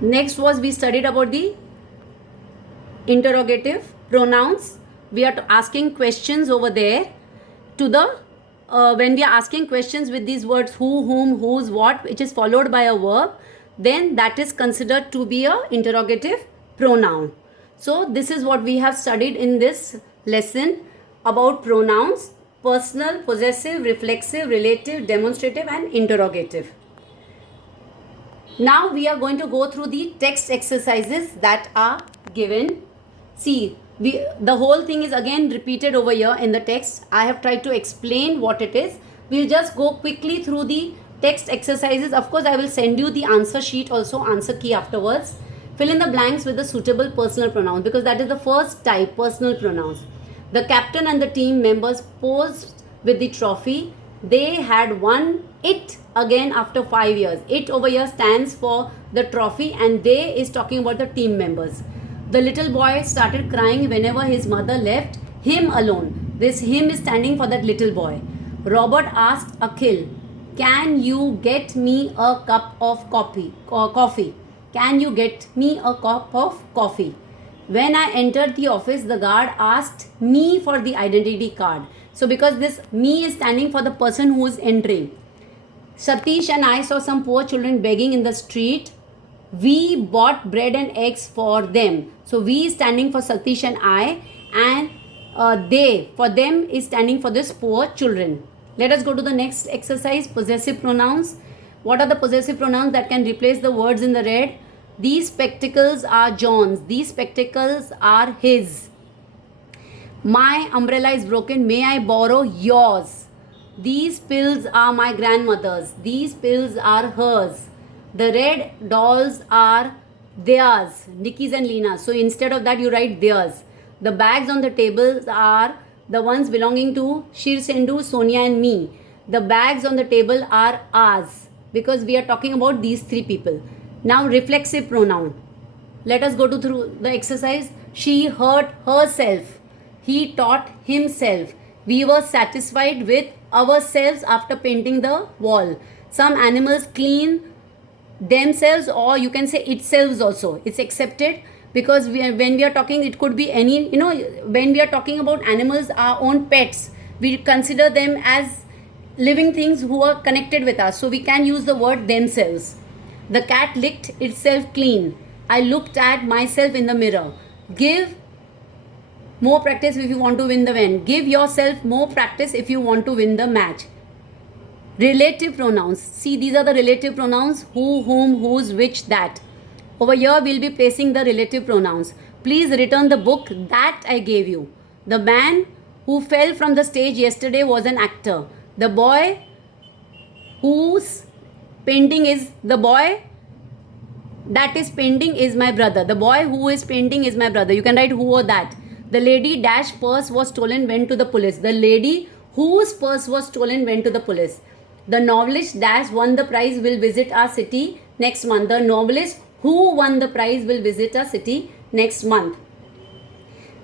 Next was we studied about the interrogative pronouns. We are asking questions over there to the when we are asking questions with these words who, whom, whose, what, which is followed by a verb, then that is considered to be a interrogative pronoun. So this is what we have studied in this lesson about pronouns: personal, possessive, reflexive, relative, demonstrative and interrogative. Now we are going to go through the text exercises that are given. See, the whole thing is again repeated over here in the text. I have tried to explain what it is. We'll just go quickly through the text exercises. Of course, I will send you the answer sheet also, answer key afterwards. Fill in the blanks with the suitable personal pronouns, because that is the first type, personal pronouns. The captain and the team members posed with the trophy. They had won it again after 5 years. It over here stands for the trophy, and they is talking about the team members. The little boy started crying whenever his mother left him alone. This him is standing for that little boy. Robert asked Akhil, "Can you get me a cup of coffee? Can you get me a cup of coffee?" When I entered the office, the guard asked me for the identity card. So because this me is standing for the person who is entering. Satish and I saw some poor children begging in the street. We bought bread and eggs for them. So we is standing for Satish and I, and they for them is standing for this poor children. Let us go to the next exercise, possessive pronouns. What are the possessive pronouns that can replace the words in the red? These spectacles are John's. These spectacles are his. My umbrella is broken. May I borrow yours? These pills are my grandmother's. These pills are hers. The red dolls are theirs, Nikki's and Lina's. So instead of that, you write theirs. The bags on the tables are the ones belonging to Shirsendu, Sonia and me. The bags on the table are ours, because we are talking about these three people. Now reflexive pronoun. Let us go through the exercise. She hurt herself. He taught himself. We were satisfied with ourselves after painting the wall. Some animals clean themselves, or you can say itself also. It's accepted, because when we are talking, it could be any, when we are talking about animals, our own pets, we consider them as living things who are connected with us. So we can use the word themselves. The cat licked itself clean. I looked at myself in the mirror. Give more practice if you want to win the win. Give yourself more practice if you want to win the match. Relative pronouns. See, these are the relative pronouns: who, whom, whose, which, that. Over here, we'll be placing the relative pronouns. Please return the book that I gave you. The man who fell from the stage yesterday was an actor. The boy whose painting is the boy that is painting is my brother. The boy who is painting is my brother. You can write who or that. The lady dash purse was stolen went to the police. The lady whose purse was stolen went to the police. The novelist dash won the prize will visit our city next month. The novelist who won the prize will visit our city next month.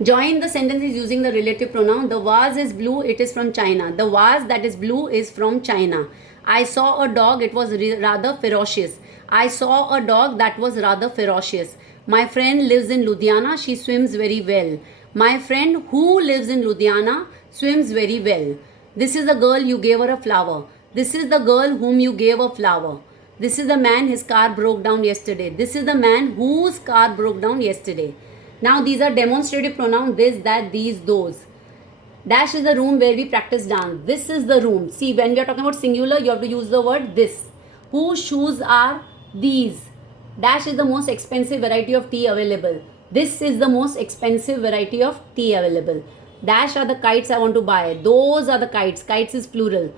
Join the sentences using the relative pronoun. The vase is blue, it is from China. The vase that is blue is from China. I saw a dog, it was rather ferocious. I saw a dog that was rather ferocious. My friend lives in Ludhiana, she swims very well. My friend who lives in Ludhiana swims very well. This is the girl, you gave her a flower. This is the girl whom you gave a flower. This is the man, his car broke down yesterday. This is the man whose car broke down yesterday. Now these are demonstrative pronouns: this, that, these, those. Dash is the room where we practice dance. This is the room. See, when we are talking about singular, you have to use the word this. Whose shoes are these? Dash is the most expensive variety of tea available. This is the most expensive variety of tea available. Dash are the kites I want to buy. Those are the kites. Kites is plural.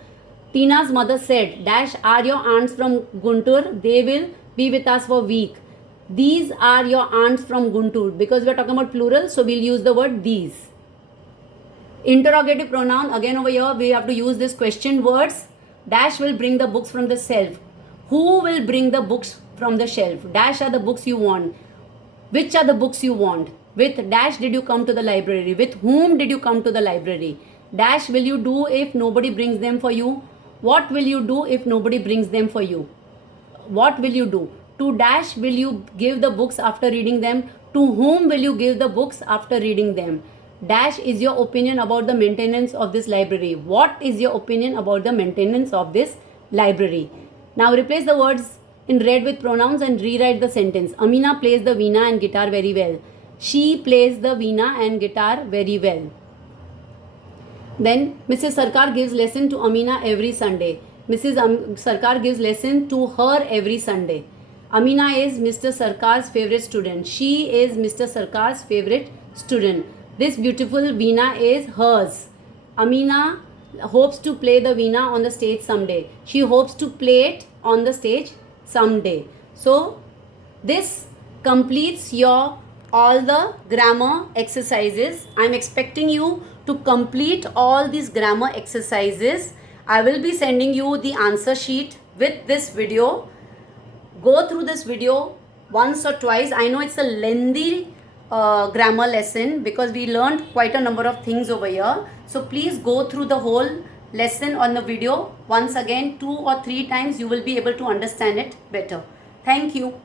Tina's mother said, dash are your aunts from Guntur. They will be with us for a week. These are your aunts from Guntur. Because we are talking about plural, so we'll use the word these. Interrogative pronoun. Again over here, we have to use this question words. Dash will bring the books from the shelf. Who will bring the books from the shelf? Dash are the books you want. Which are the books you want? With dash did you come to the library? With whom did you come to the library? Dash will you do if nobody brings them for you? What will you do if nobody brings them for you? What will you do? To dash will you give the books after reading them? To whom will you give the books after reading them? Dash is your opinion about the maintenance of this library. What is your opinion about the maintenance of this library? Now replace the words in red with pronouns and rewrite the sentence. Amina plays the veena and guitar very well. She plays the veena and guitar very well. Then Mrs. Sarkar gives lesson to Amina every Sunday. Mrs. Sarkar gives lesson to her every Sunday. Amina is Mr. Sarkar's favorite student. She is Mr. Sarkar's favorite student. This beautiful veena is hers. Amina hopes to play the veena on the stage someday. She hopes to play it on the stage someday. So this completes your all the grammar exercises. I am expecting you to complete all these grammar exercises. I will be sending you the answer sheet with this video. Go through this video once or twice. I know it's a lengthy grammar lesson because we learned quite a number of things over here. So please go through the whole lesson on the video once again 2 or 3 times. You will be able to understand it better. Thank you.